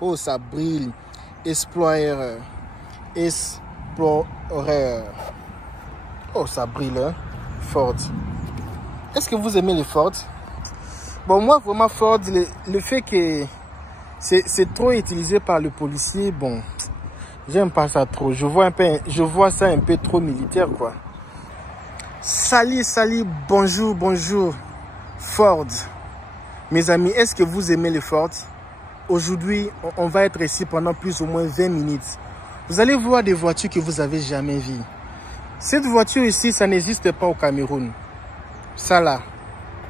Oh, ça brille. Explorer. Explorer. Oh, ça brille, hein? Ford. Est-ce que vous aimez les Ford? Bon, moi, vraiment, Ford, le fait que c'est trop utilisé par le policier, bon, j'aime pas ça trop. Je vois ça un peu trop militaire, quoi. Salut, bonjour, bonjour. Ford. Mes amis, est-ce que vous aimez les Ford? Aujourd'hui, on va être ici pendant plus ou moins 20 minutes. Vous allez voir des voitures que vous avez jamais vues. Cette voiture ici, ça n'existe pas au Cameroun. Ça là,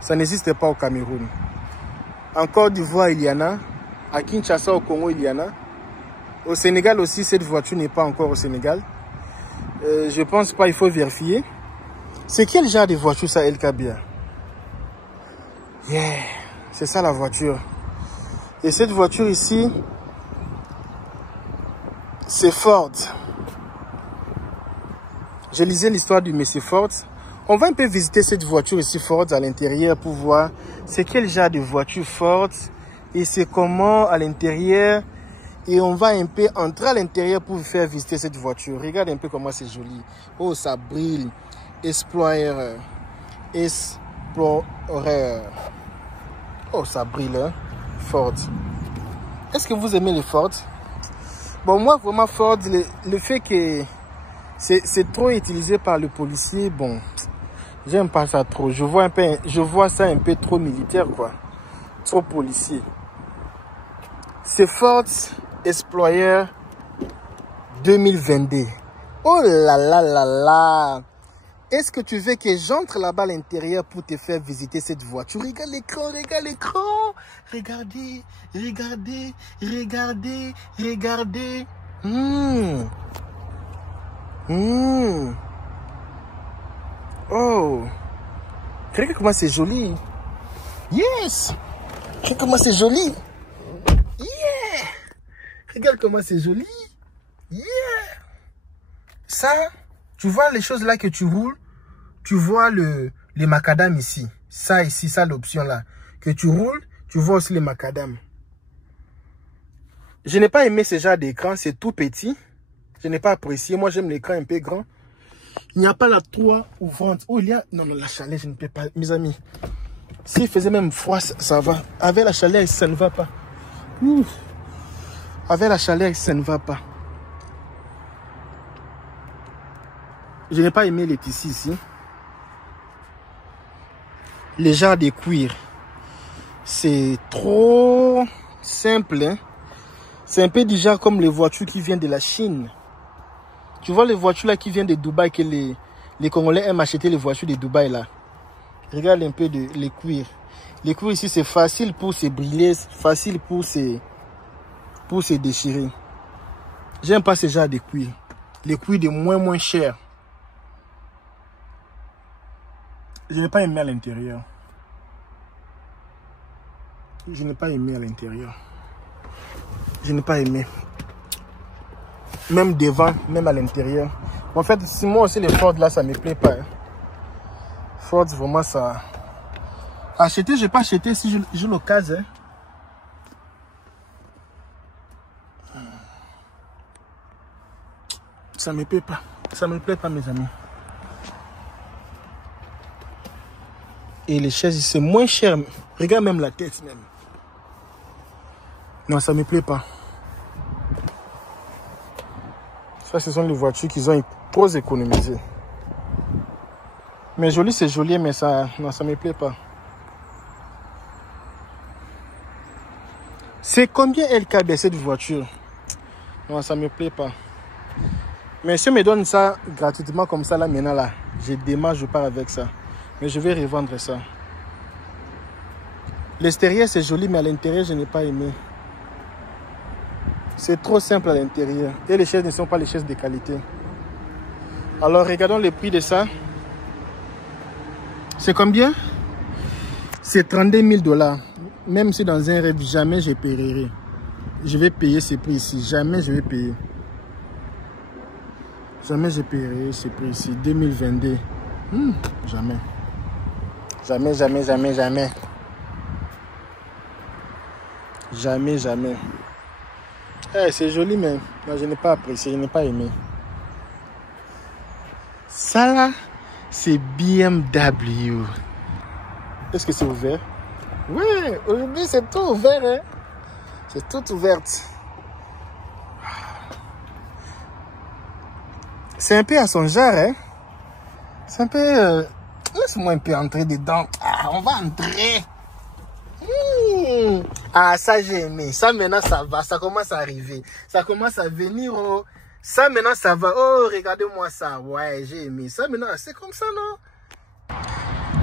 ça n'existe pas au Cameroun. En Côte d'Ivoire, il y en a. À Kinshasa, au Congo, il y en a. Au Sénégal aussi, cette voiture n'est pas encore au Sénégal. Je pense pas, il faut vérifier. C'est quel genre de voiture ça, El Kabia? Yeah, c'est ça la voiture. Et cette voiture ici, c'est Ford. Je lisais l'histoire du monsieur Ford. On va un peu visiter cette voiture ici Ford à l'intérieur pour voir c'est quel genre de voiture Ford et c'est comment à l'intérieur. Et on va un peu entrer à l'intérieur pour vous faire visiter cette voiture. Regarde un peu comment c'est joli. Oh, ça brille. Explorer. Explorer. Oh, ça brille, hein? Ford. Est-ce que vous aimez les Ford? Bon, moi, vraiment, Ford, le fait que c'est trop utilisé par le policier, bon, j'aime pas ça trop. Je vois ça un peu trop militaire, quoi. Trop policier. C'est Ford Explorer 2022. Oh là là là là. Est-ce que tu veux que j'entre là-bas à l'intérieur pour te faire visiter cette voiture? Regarde l'écran, regarde l'écran. Regardez, regardez, regardez, regardez. Oh. Regarde comment c'est joli. Yes. Regarde comment c'est joli. Yeah. Regarde comment c'est joli. Yeah. Ça, tu vois les choses là que tu roules. Tu vois les macadam ici. Ça ici, ça l'option là. Que tu roules, tu vois aussi les macadam. Je n'ai pas aimé ce genre d'écran, c'est tout petit. Je n'ai pas apprécié. Moi, j'aime l'écran un peu grand. Il n'y a pas la toit ouvrante. Oh, il y a... Non, non, la chaleur, je ne peux pas. Mes amis, s'il faisait même froid, ça va. Avec la chaleur, ça ne va pas. Ouf. Avec la chaleur, ça ne va pas. Je n'ai pas aimé les tissus ici. Les genres de cuir. C'est trop simple. Hein? C'est un peu du genre comme les voitures qui viennent de la Chine. Tu vois les voitures là qui viennent de Dubaï, que les Congolais aiment acheter les voitures de Dubaï là. Regarde un peu les cuirs. Les cuirs ici c'est facile pour se brûler, facile pour se déchirer. J'aime pas ce genre de cuir. Les cuirs de moins cher. Je n'ai pas aimé à l'intérieur. Je n'ai pas aimé à l'intérieur. Je n'ai pas aimé. Même devant, même à l'intérieur. En fait, si moi aussi les Ford là, ça ne me plaît pas. Hein. Ford, vraiment ça. Acheter, je n'ai pas acheté si j'ai l'occasion. Hein. Ça ne me plaît pas. Ça ne me plaît pas, mes amis. Et les chaises, c'est moins cher. Regarde même la tête même. Non, ça ne me plaît pas. Ça, ce sont les voitures qu'ils ont trop économisées. Mais joli, c'est joli, mais ça ne me plaît pas. C'est combien elle cabe cette voiture? Non, ça ne me plaît pas. Mais si on me donne ça gratuitement comme ça, là, maintenant, là, je démarre, je pars avec ça. Mais je vais revendre ça. L'extérieur, c'est joli, mais à l'intérieur, je n'ai pas aimé. C'est trop simple à l'intérieur. Et les chaises ne sont pas les chaises de qualité. Alors, regardons le prix de ça. C'est combien? C'est 32 000 $. Même si dans un rêve, jamais je paierai. Je vais payer ce prix ici. Jamais je vais payer. Jamais je paierai ce prix ici. 2022. Jamais. Jamais, jamais, jamais, jamais. Jamais, jamais. Eh, c'est joli, mais non, je n'ai pas apprécié, je n'ai pas aimé. Ça là, c'est BMW. Est-ce que c'est ouvert? Oui, aujourd'hui c'est tout ouvert. Hein? C'est tout ouvert. C'est un peu à son genre. Hein? C'est un peu... Laisse-moi un peu entrer dedans. Ah, on va entrer. Ah, ça j'ai aimé. Ça maintenant ça va. Ça commence à arriver. Ça commence à venir. Oh. Ça maintenant ça va. Oh, regardez-moi ça. Ouais, j'ai aimé. Ça maintenant c'est comme ça, non?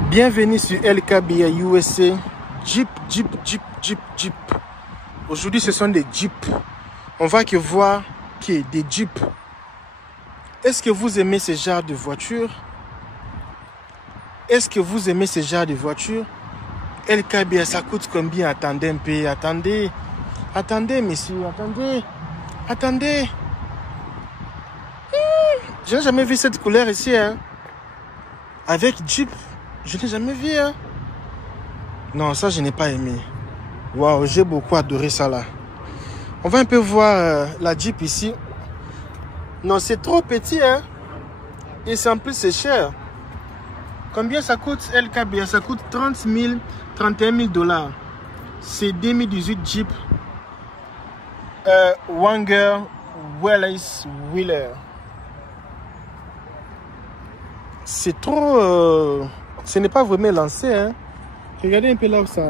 Bienvenue sur LKBA USA. Jeep. Aujourd'hui ce sont des Jeeps. On va que voir qui des Jeeps. Est-ce que vous aimez ce genre de voiture? Est-ce que vous aimez ce genre de voiture? LKBA, ça coûte combien? Attendez un peu, attendez. Attendez, messieurs, attendez. Je n'ai jamais vu cette couleur ici, hein. Avec Jeep, je n'ai jamais vu, hein. Non, ça, je n'ai pas aimé. Waouh, j'ai beaucoup adoré ça, là. On va un peu voir la Jeep ici. Non, c'est trop petit, hein. Et en plus, c'est cher. Combien ça coûte LKBA? Ça coûte 31 000 $. C'est 2018 Jeep Wrangler Wallace Wheeler. C'est trop... ce n'est pas vraiment lancé. Hein? Regardez un peu là où ça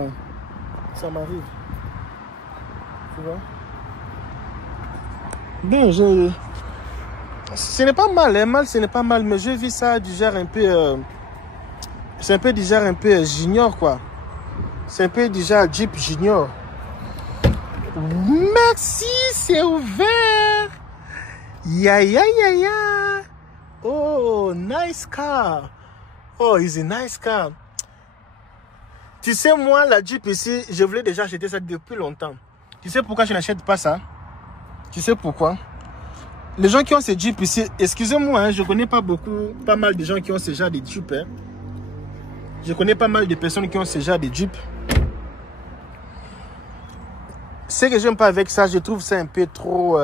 m'arrive. Tu vois? Bon, ce n'est pas mal. Hein? Mal, ce n'est pas mal. Mais j'ai vu ça du genre un peu... c'est un peu du genre un peu junior, quoi. C'est un peu du genre Jeep junior. Merci, c'est ouvert. Ya. Oh, nice car. Oh, it's a nice car. Tu sais, moi, la Jeep ici, je voulais déjà acheter ça depuis longtemps. Tu sais pourquoi je n'achète pas ça? Tu sais pourquoi? Les gens qui ont ces Jeep ici, excusez-moi, hein, je connais pas mal de gens qui ont ce genre de Jeep. Hein. Je connais pas mal de personnes qui ont ce genre de Jeep. Ce que j'aime pas avec ça, je trouve ça un peu trop...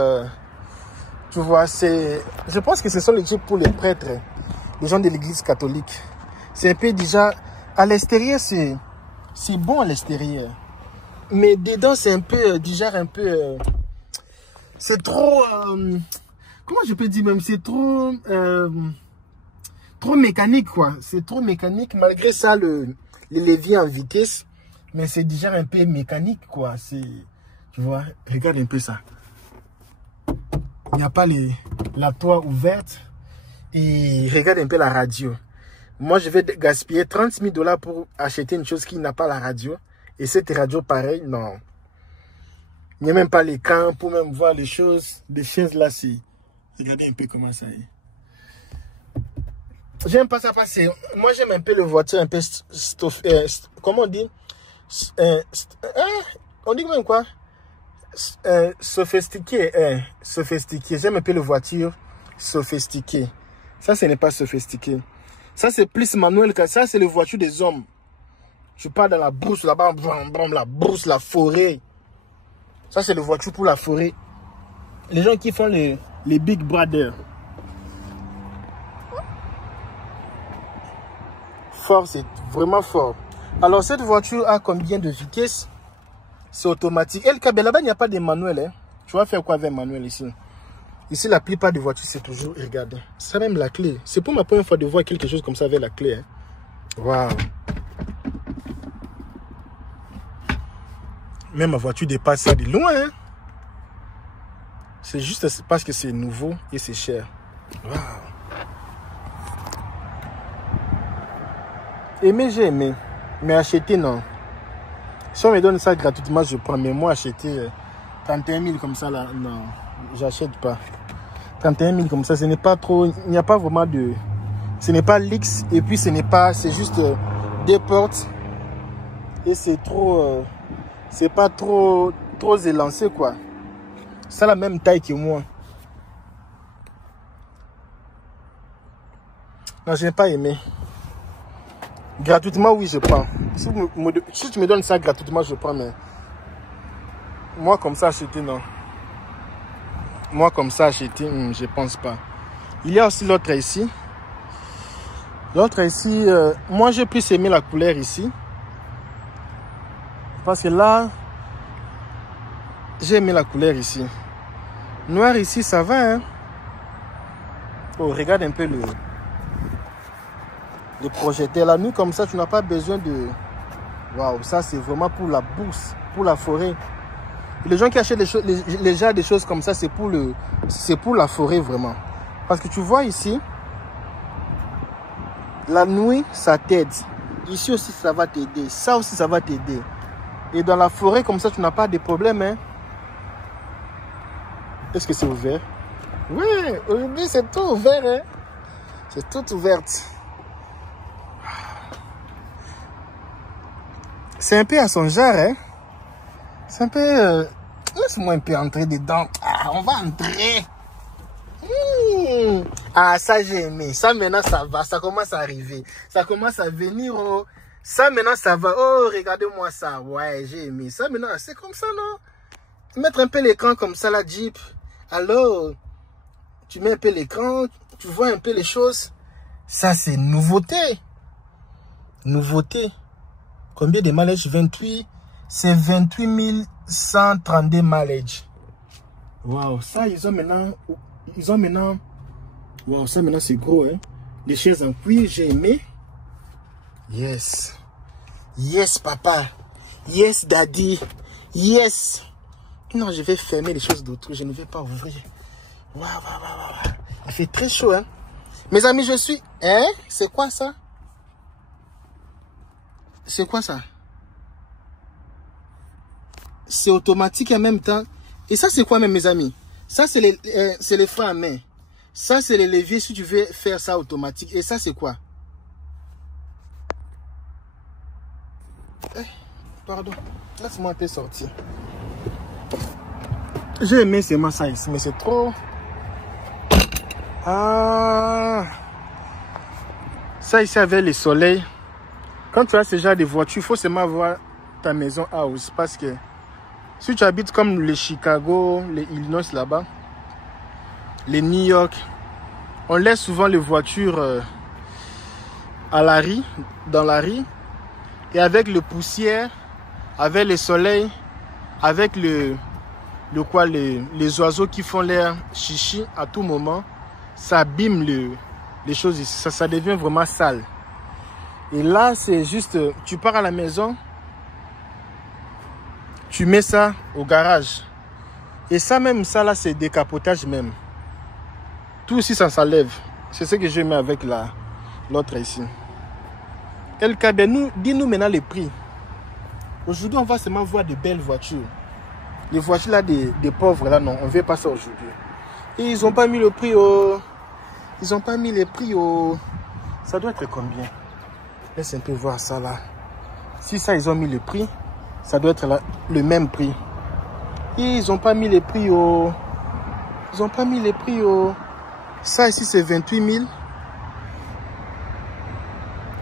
tu vois, je pense que ce sont les Jeeps pour les prêtres, les gens de l'église catholique. C'est un peu déjà... À l'extérieur, c'est bon à l'extérieur. Mais dedans, c'est un peu du genre un peu... c'est trop... comment je peux dire même? C'est trop... trop mécanique, quoi. C'est trop mécanique. Malgré ça, le levier en vitesse. Mais c'est déjà un peu mécanique, quoi. Tu vois, regarde un peu ça. Il n'y a pas la toit ouverte. Et regarde un peu la radio. Moi, je vais gaspiller 30 000 $ pour acheter une chose qui n'a pas la radio. Et cette radio, pareil, non. Il n'y a même pas l'écran pour même voir les choses. Les chaises là, c'est... Regardez un peu comment ça est. J'aime pas ça passer. Moi, j'aime un peu le voiture, un peu... comment on dit? On dit même quoi? Sophistiqué. Sophistiqué. J'aime un peu le voiture sophistiqué. Ça, ce n'est pas sophistiqué. Ça, c'est plus manuel que ça. C'est le voiture des hommes. Je pars dans la brousse là-bas. La brousse, la forêt. Ça, c'est le voiture pour la forêt. Les gens qui font les Big Brother. Fort, c'est vraiment fort. Alors, cette voiture a combien de vitesses? C'est automatique. LKB, là-bas, il n'y a pas de manuel. Hein. Tu vas faire quoi avec un manuel ici? Ici, la plupart des voitures, c'est toujours... Regardez. C'est même la clé. C'est pour ma première fois de voir quelque chose comme ça avec la clé. Hein. Waouh. Même ma voiture dépasse ça de loin. Hein. C'est juste parce que c'est nouveau et c'est cher. Waouh. Aimer, j'ai aimé. Mais acheter, non. Si on me donne ça gratuitement, je prends. Mais moi, acheter 31 000 comme ça, là, non. J'achète pas. 31 000 comme ça, ce n'est pas trop... Il n'y a pas vraiment de... Ce n'est pas l'X. Et puis, ce n'est pas... C'est juste des portes. Et c'est trop... c'est pas trop élancé, quoi. Ça la même taille que moi. Non, je n'ai pas aimé. Gratuitement, oui, je prends. Si tu me donnes ça gratuitement, je prends. Mais moi, comme ça, acheter, non. Moi, comme ça, acheter, je pense pas. Il y a aussi l'autre ici. L'autre ici, moi, j'ai plus aimé la couleur ici. Parce que là, j'ai aimé la couleur ici. Noir ici, ça va, hein. Oh, regarde un peu le projecteur. La nuit, comme ça, tu n'as pas besoin de... Waouh, ça, c'est vraiment pour la bourse, pour la forêt. Et les gens qui achètent les genres de choses comme ça, c'est pour la forêt, vraiment. Parce que tu vois ici, la nuit, ça t'aide. Ici aussi, ça va t'aider. Ça aussi, ça va t'aider. Et dans la forêt, comme ça, tu n'as pas de problème, hein. Est-ce que c'est ouvert? Oui, aujourd'hui, c'est tout ouvert, hein. C'est tout ouvert. C'est un peu à son genre, hein. C'est un peu... Laisse-moi un peu entrer dedans. Ah, on va entrer. Ah, ça j'ai aimé. Ça maintenant ça va. Ça commence à arriver. Ça commence à venir. Oh. Ça maintenant ça va. Oh, regardez-moi ça. Ouais, j'ai aimé. Ça maintenant c'est comme ça, non? Mettre un peu l'écran comme ça, la Jeep. Alors, tu mets un peu l'écran. Tu vois un peu les choses. Ça c'est nouveauté. Nouveauté. Combien de mileage? 28. C'est 28 132 mileage. Waouh, ça ils ont maintenant... Wow, ça maintenant c'est gros, hein. Les chaises en cuir, j'ai aimé. Yes. Yes, papa. Yes, daddy. Yes. Non, je vais fermer les choses d'autres. Je ne vais pas ouvrir. Waouh, waouh, waouh, waouh. Il fait très chaud, hein. Mes amis, je suis... Hein? C'est quoi ça? C'est quoi ça? C'est automatique en même temps. Et ça, c'est quoi même, mes amis? Ça, c'est les freins à main. Ça, c'est les leviers si tu veux faire ça automatique. Et ça, c'est quoi? Pardon. Laisse-moi un peu sortir. J'ai aimé seulement ça ici, mais c'est trop... Ah! Ça ici avec le soleil. Quand tu as ce genre de voiture, il faut seulement avoir ta maison house. Parce que si tu habites comme le Chicago, les Illinois là-bas, les New York, on laisse souvent les voitures à la rue, dans la rue. Et avec le poussière, avec le soleil, avec les oiseaux qui font l'air chichi à tout moment, ça abîme les choses ici. Ça devient vraiment sale. Et là, c'est juste, tu pars à la maison, tu mets ça au garage. Et ça même, ça là, c'est décapotage même. Tout ici, ça s'enlève. C'est ce que je mets avec l'autre ici. LKB, dis-nous maintenant les prix. Aujourd'hui, on va seulement voir de belles voitures. Les voitures là, des pauvres là, non, on ne veut pas ça aujourd'hui. Et ils n'ont pas mis le prix au... Ils n'ont pas mis les prix au... Ça doit être combien? Laisse un peu voir ça là. Si ça, ils ont mis le prix, ça doit être le même prix. Et ils n'ont pas mis les prix au... Ils n'ont pas mis les prix au... Ça ici, c'est 28 000.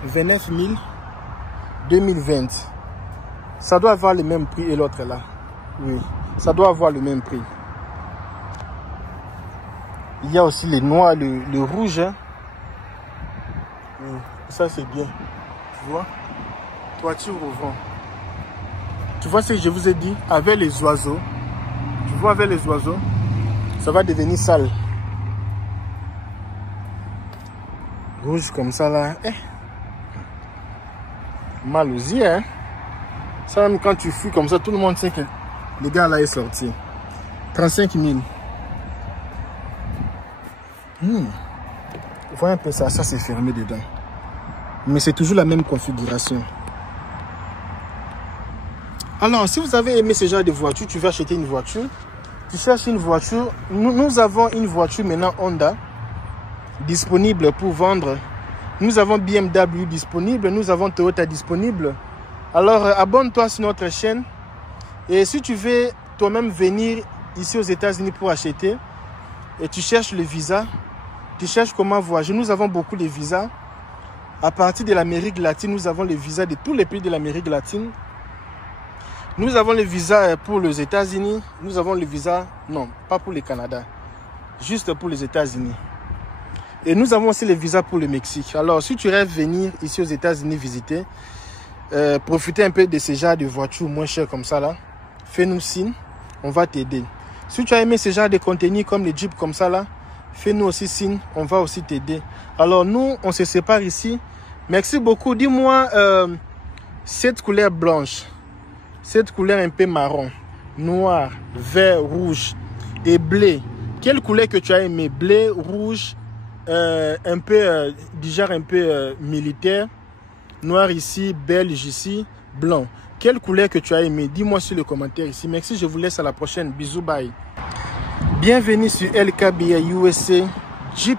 29 000. 2020. Ça doit avoir le même prix et l'autre là. Oui, ça doit avoir le même prix. Il y a aussi les noirs, le rouge. Hein. Oui, ça c'est bien. Tu vois? Toiture au vent. Tu vois ce que je vous ai dit? Avec les oiseaux. Tu vois avec les oiseaux, ça va devenir sale. Rouge comme ça là. Mal aux yeux. Hein? Ça même quand tu fuis comme ça, tout le monde sait que le gars là est sorti. 35 000. Voyez un peu ça, ça c'est fermé dedans. Mais c'est toujours la même configuration. Alors, si vous avez aimé ce genre de voiture, tu veux acheter une voiture, tu cherches une voiture. Nous avons une voiture maintenant Honda disponible pour vendre. Nous avons BMW disponible, nous avons Toyota disponible. Alors, abonne-toi sur notre chaîne. Et si tu veux toi-même venir ici aux États-Unis pour acheter, et tu cherches le visa, tu cherches comment voyager, nous avons beaucoup de visas. À partir de l'Amérique latine, nous avons les visas de tous les pays de l'Amérique latine. Nous avons les visas pour les États-Unis. Nous avons le visa, non, pas pour le Canada. juste pour les États-Unis. Et nous avons aussi les visas pour le Mexique. Alors, si tu rêves venir ici aux États-Unis visiter, profiter un peu de ces genres de voitures moins chères comme ça là, fais-nous signe, on va t'aider. Si tu as aimé ces genres de contenu comme les Jeeps comme ça là, fais-nous aussi signe, on va aussi t'aider. Alors nous, on se sépare ici. Merci beaucoup. Dis-moi cette couleur blanche, cette couleur un peu marron, noir, vert, rouge et bleu. Quelle couleur que tu as aimé? Bleu, rouge, un peu du genre un peu militaire, noir ici, belge ici, blanc. Quelle couleur que tu as aimé? Dis-moi sur le commentaire ici. Merci, je vous laisse à la prochaine. Bisous, bye. Bienvenue sur LKBA USA. Jeep.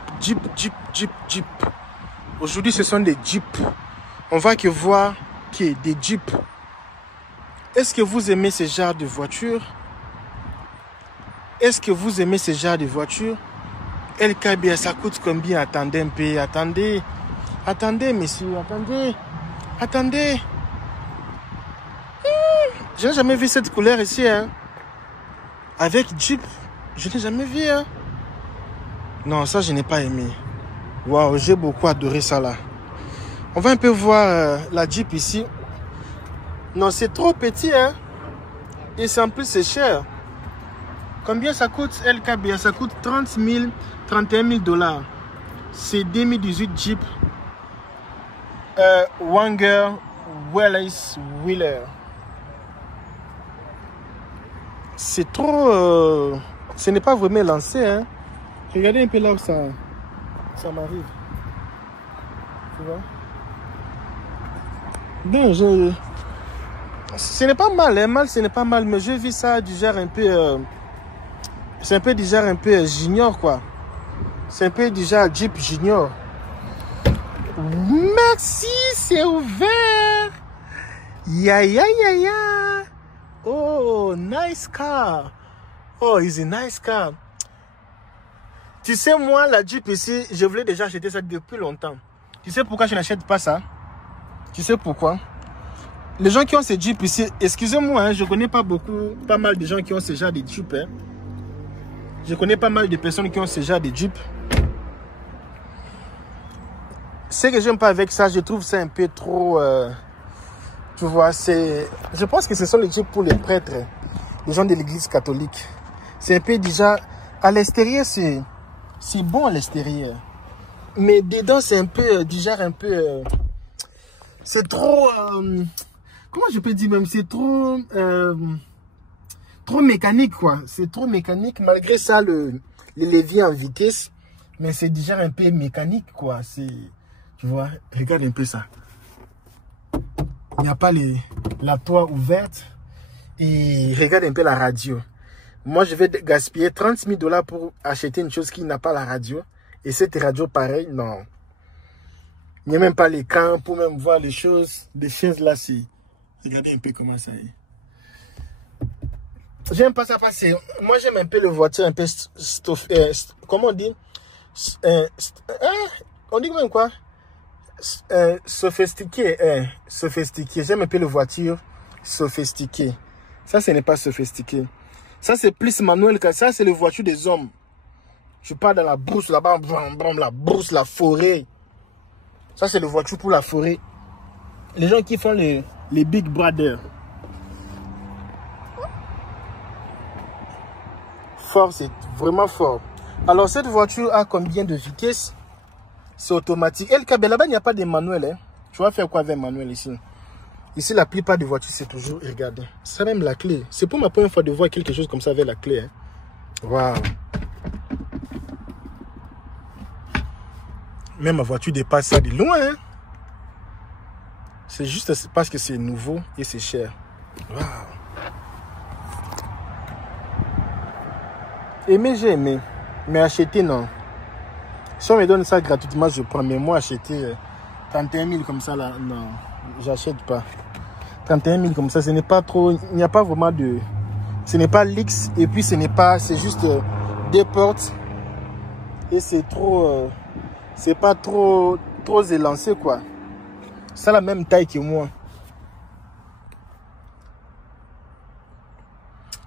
Aujourd'hui, ce sont des Jeeps. On va que voir qui est des Jeeps. Est-ce que vous aimez ce genre de voiture? Est-ce que vous aimez ce genre de voiture? LKBA, ça coûte combien? Attendez un peu, attendez. Attendez, messieurs, attendez. Je n'ai jamais vu cette couleur ici, hein. Avec Jeep, je n'ai jamais vu, hein. Non, ça, je n'ai pas aimé. Waouh, j'ai beaucoup adoré ça, là. On va un peu voir la Jeep ici. Non, c'est trop petit, hein. Et en plus, c'est cher. Combien ça coûte, LKBA? Ça coûte 31 000 $. C'est 2018 Jeep Wrangler Wallace Wheeler. C'est trop... ce n'est pas vraiment lancé, hein. Regardez un peu là où ça m'arrive. Tu vois? Donc, ce n'est pas mal, hein. Mal, ce n'est pas mal, mais je vis ça du genre un peu... c'est un peu du genre un peu junior, quoi. C'est un peu du genre Jeep junior. Merci, c'est ouvert. Ya. Oh, nice car. Oh, it's a nice car. Tu sais, moi, la Jeep ici, je voulais déjà acheter ça depuis longtemps. Tu sais pourquoi je n'achète pas ça? Tu sais pourquoi? Les gens qui ont ces Jeep ici, excusez-moi, hein, je connais pas mal de gens qui ont ce genre de Jeep. Hein. Je connais pas mal de personnes qui ont ce genre de Jeep. Ce que j'aime pas avec ça, je trouve ça un peu trop... tu vois, je pense que ce sont les Jeeps pour les prêtres, les gens de l'église catholique. C'est un peu déjà... À l'extérieur, c'est bon à l'extérieur. Mais dedans, c'est un peu du genre un peu... c'est trop... comment je peux dire même? C'est trop... trop mécanique, quoi. C'est trop mécanique. Malgré ça, le levier en vitesse. Mais c'est déjà un peu mécanique, quoi. Tu vois, regarde un peu ça. Il n'y a pas la toit ouverte. Et regarde un peu la radio. Moi, je vais gaspiller 30 000 $ pour acheter une chose qui n'a pas la radio. Et cette radio, pareil, non. Il n'y a même pas l'écran pour même voir les choses. Des choses là, c'est... Regardez un peu comment ça est. J'aime pas ça parce que... Moi, j'aime un peu le voiture un peu... comment on dit? On dit même quoi? Sophistiqué. Sophistiqué. J'aime un peu le voiture sophistiqué. Ça, ce n'est pas sophistiqué. Ça, c'est plus manuel que ça. C'est le voiture des hommes. Je pars dans la brousse là-bas. La brousse, la forêt. Ça, c'est le voiture pour la forêt. Les gens qui font les Big Brother. Fort, c'est vraiment fort. Alors, cette voiture a combien de vitesses? C'est automatique. Et le câble là-bas, il n'y a pas de manuel. Hein. Tu vas faire quoi avec un manuel ici? Ici, la plupart des voitures, c'est toujours... Regardez. C'est même la clé. C'est pour ma première fois de voir quelque chose comme ça avec la clé. Hein. Waouh. Même ma voiture dépasse ça de loin. Hein. C'est juste parce que c'est nouveau et c'est cher. Waouh. Aimer, j'ai aimé. Mais acheter, non. Si on me donne ça gratuitement, je prends. Mais moi, acheter 31 000 comme ça, là, non. J'achète pas. 31 000 comme ça, ce n'est pas trop... Il n'y a pas vraiment de... Ce n'est pas l'X. Et puis, ce n'est pas... C'est juste des portes. Et c'est trop... c'est pas trop élancé, quoi. C'est la même taille que moi.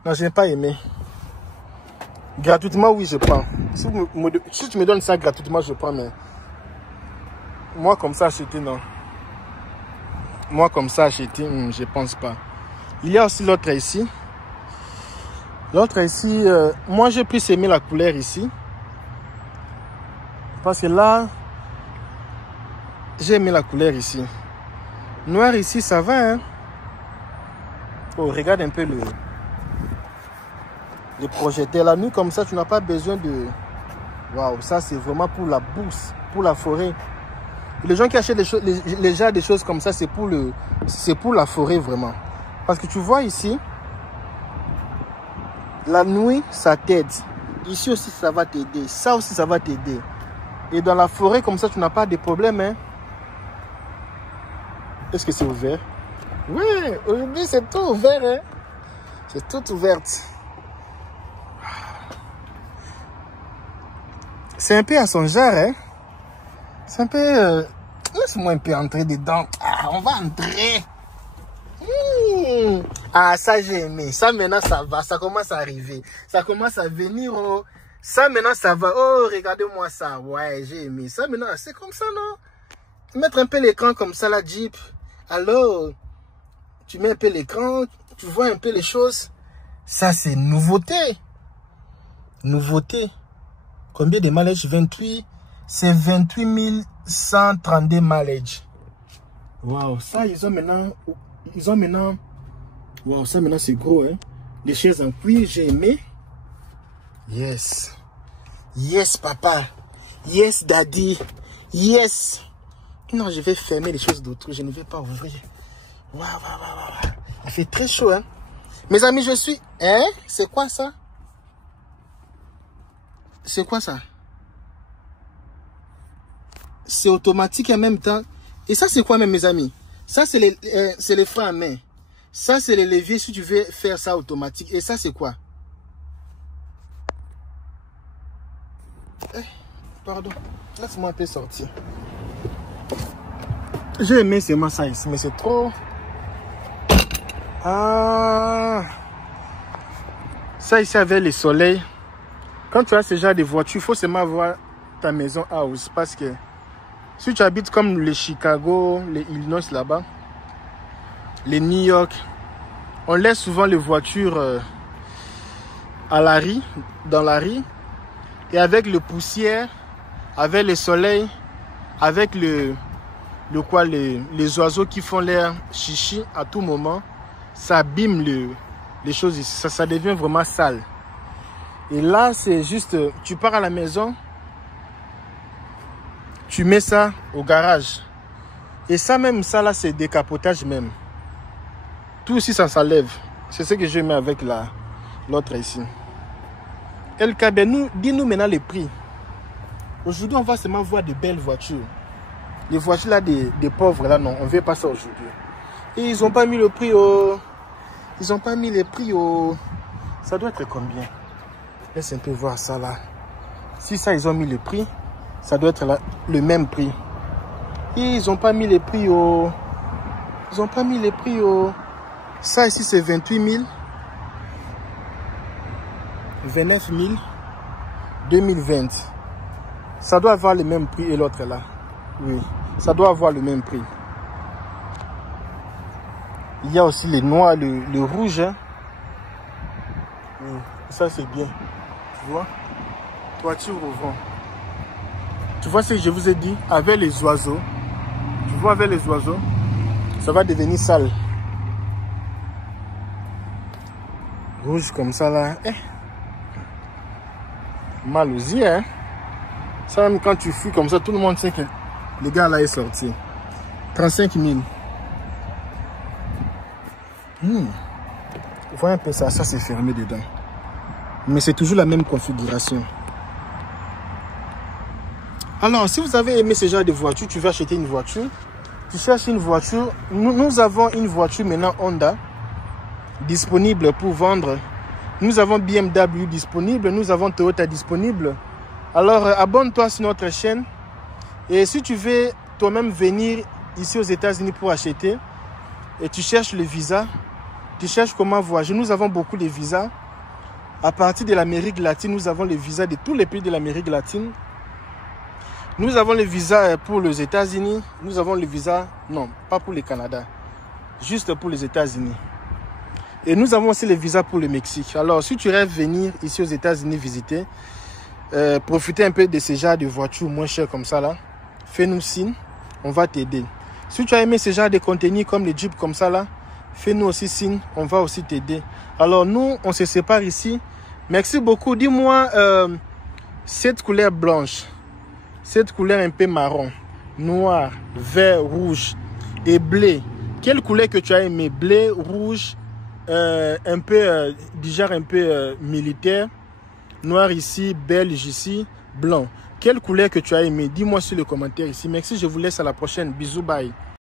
Non, je n'ai pas aimé. Gratuitement, oui, je prends. Si tu me donnes ça gratuitement, je prends, mais moi, comme ça, acheter, non. Moi, comme ça, acheter, je pense pas. Il y a aussi l'autre ici. L'autre ici, moi, j'ai plus aimé la couleur ici. Parce que là, j'ai aimé la couleur ici. Noir ici, ça va, hein. Oh, regarde un peu le projecteur. La nuit, comme ça, tu n'as pas besoin de... Waouh, ça, c'est vraiment pour la bourse, pour la forêt. Les gens qui achètent les gens des choses comme ça, c'est pour la forêt, vraiment. Parce que tu vois ici, la nuit, ça t'aide. Ici aussi, ça va t'aider. Ça aussi, ça va t'aider. Et dans la forêt, comme ça, tu n'as pas de problème, hein. Est-ce que c'est ouvert? Oui, aujourd'hui, c'est tout ouvert, hein. C'est tout ouvert. C'est un peu à son genre, hein. C'est un peu... Laisse-moi un peu entrer dedans. Ah, on va entrer. Ah, ça j'ai aimé. Ça maintenant, ça va. Ça commence à arriver. Ça commence à venir. Oh. Ça maintenant, ça va. Oh, regardez-moi ça. Ouais, j'ai aimé. Ça maintenant, c'est comme ça, non? Mettre un peu l'écran comme ça, la Jeep. Alors, tu mets un peu l'écran. Tu vois un peu les choses. Ça, c'est nouveauté. Nouveauté. Combien de mileage? 28. C'est 28 132 mileage. Waouh, ça, ils ont maintenant... Waouh, ça maintenant, c'est gros, hein. Les chaises en cuir, j'ai aimé. Yes. Yes, papa. Yes, daddy. Yes. Non, je vais fermer les choses d'autres. Je ne vais pas ouvrir. Waouh, waouh, waouh, waouh. Il fait très chaud, hein. Mes amis, je suis... Hein? C'est quoi ça? C'est quoi ça? C'est automatique en même temps. Et ça, c'est quoi, même, mes amis? Ça, c'est les freins à main. Ça, c'est les leviers si tu veux faire ça automatique. Et ça, c'est quoi? Pardon. Laisse-moi un peu sortir. J'ai aimé seulement ça ici, mais c'est trop... Ah... Ça ici avec le soleil. Quand tu as ce genre de voiture, il faut seulement avoir ta maison house. Parce que si tu habites comme le Chicago, les Illinois là-bas, les New York, on laisse souvent les voitures à la rue, dans la rue. Et avec le poussière, avec le soleil, avec les oiseaux qui font l'air chichi à tout moment, ça abîme les choses ici. Ça devient vraiment sale. Et là, c'est juste, tu pars à la maison, tu mets ça au garage. Et ça même, ça là, c'est décapotage même. Tout ici, ça s'enlève. C'est ce que je mets avec l'autre ici. LKB, dis-nous maintenant les prix. Aujourd'hui, on va seulement voir de belles voitures. Les voitures là, des pauvres là, non, on ne veut pas ça aujourd'hui. Et ils n'ont pas mis le prix au... Ils n'ont pas mis les prix au... Ça doit être combien? Laisse un peu voir ça là. Si ça, ils ont mis le prix, ça doit être le même prix. Et ils n'ont pas mis les prix au... Ils n'ont pas mis les prix au... Ça ici, c'est 28 000. 29 000. 2020. Ça doit avoir le même prix et l'autre là. Oui, ça doit avoir le même prix. Il y a aussi les noirs, le rouge. Hein. Oui, ça c'est bien. Tu vois? Toiture au vent. Tu vois ce que je vous ai dit? Avec les oiseaux. Tu vois, avec les oiseaux, ça va devenir sale. Rouge comme ça là. Mal aux yeux. Hein? Ça même quand tu fuis comme ça, tout le monde sait que le gars là est sorti. 35 000. Voyez un peu ça, ça c'est fermé dedans. Mais c'est toujours la même configuration. Alors, si vous avez aimé ce genre de voiture, tu veux acheter une voiture, tu cherches une voiture. Nous avons une voiture maintenant Honda disponible pour vendre. Nous avons BMW disponible, nous avons Toyota disponible. Alors, abonne-toi sur notre chaîne. Et si tu veux toi-même venir ici aux États-Unis pour acheter, et tu cherches le visa, tu cherches comment voyager. Nous avons beaucoup de visas. À partir de l'Amérique latine, nous avons les visas de tous les pays de l'Amérique latine. Nous avons les visas pour les États-Unis. Nous avons les visas, non, pas pour le Canada, juste pour les États-Unis. Et nous avons aussi les visas pour le Mexique. Alors, si tu rêves venir ici aux États-Unis visiter, profiter un peu de ces genres de voitures moins chères comme ça là, fais-nous signe, on va t'aider. Si tu as aimé ce genre de contenu comme les Jeeps comme ça là, fais-nous aussi signe, on va aussi t'aider. Alors nous, on se sépare ici. Merci beaucoup. Dis-moi cette couleur blanche, cette couleur un peu marron, noir, vert, rouge et bleu. Quelle couleur que tu as aimé? Bleu, rouge, un peu du genre un peu militaire, noir ici, belge ici, blanc. Quelle couleur que tu as aimé? Dis-moi sur le commentaire ici. Merci, je vous laisse à la prochaine. Bisous, bye.